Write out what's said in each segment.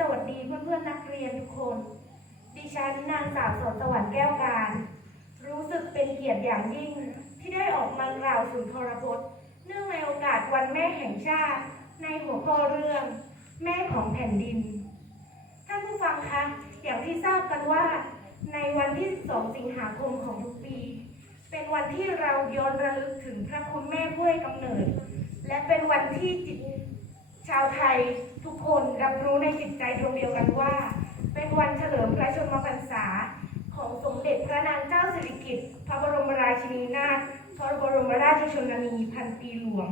สวัสดีเพื่อนๆนักเรียนทุกคน ดิฉันนางสาวสนสวรรค์แก้วการ รู้สึกเป็นเกียรติอย่างยิ่งที่ได้ออกมากล่าวสุนทรพจน์ เนื่องในโอกาสวันแม่แห่งชาติ ในหัวข้อเรื่อง แม่ของแผ่นดิน ท่านผู้ฟังคะ อย่างที่ทราบกันว่า ในวันที่2สิงหาคมของทุกปี เป็นวันที่เราย้อนระลึกถึงพระคุณแม่ผู้ให้กำเนิด และเป็นวันที่จิตชาวไทย คนรับรู้ในจิตใจดวงเดียวกันว่า เป็นวันเฉลิมพระชนมพรรษา ของสมเด็จพระนางเจ้าสิริกิติ์พระบรมราชินีนาถพระบรมราชชนนีพันปีหลวง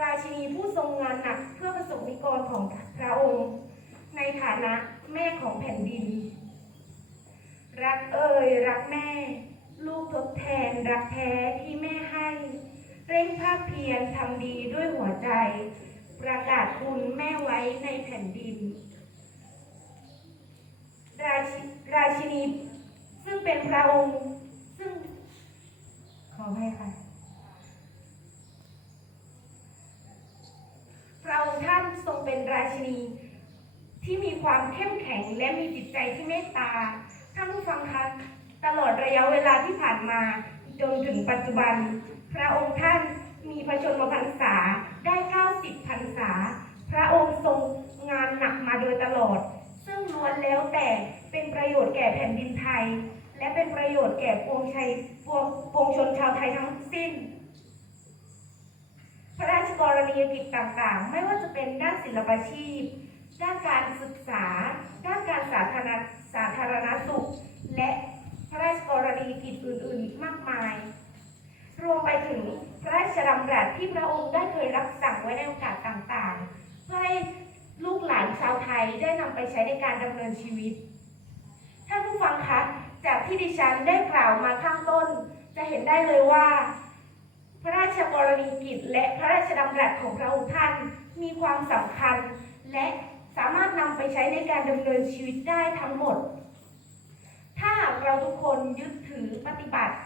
ราชินีผู้ทรงงานหนักเพื่อประสบนิกรของพระองค์ ในฐานะแม่ของแผ่นดิน รักเอ่ยรักแม่ ลูกทดแทนรักแท้ที่แม่ให้ เร่งภาคเพียรทำดีด้วยหัวใจ กาศคุณแม่ไว้ในแผ่นดิน ราชิราชินีซึ่งเป็นพระองค์ซึ่ง ขอให้ค่ะ พระองค์ท่านทรงเป็นราชินีที่มีความเข้มแข็งและมีจิตใจที่เมตตา ท่านผู้ฟังคะตลอดระยะเวลาที่ผ่านมาจนถึงปัจจุบัน พระองค์ท่านมีพระชนมพรรษาได้90พร แก่ปวงชัยปวงปวงชนชาวไทยทั้งสิ้น พระราชกรณียกิจต่างๆ ไม่ว่าจะเป็นด้านศิลปาชีพ ด้านการศึกษา ด้านการสาธารณสาธารณสุข และพระราชกรณียกิจอื่นๆอีกมากมาย รวมไปถึงพระราชดำรัสที่พระองค์ได้เคยรับสั่งไว้ในโอกาสต่างๆ เพื่อให้ลูกหลานชาวไทยได้นำไปใช้ในการดำเนินชีวิตท่านผู้ฟังคะ จากที่ดิฉันได้กล่าวมาข้างต้น จะเห็นได้เลยว่า พระราชกรณีกิจและพระราชดำรัสของพระองค์ท่านมีความสำคัญ และสามารถนำไปใช้ในการดำเนินชีวิตได้ทั้งหมด ถ้าหากเราทุกคนยึดถือปฏิบัติ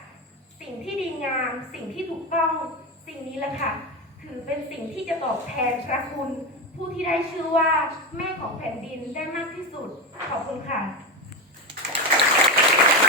สิ่งที่ดีงาม สิ่งที่ถูกต้อง สิ่งนี้แหละค่ะ ถือเป็นสิ่งที่จะตอบแทนพระคุณ ผู้ที่ได้ชื่อว่าแม่ของแผ่นดินได้มากที่สุด ขอบคุณค่ะ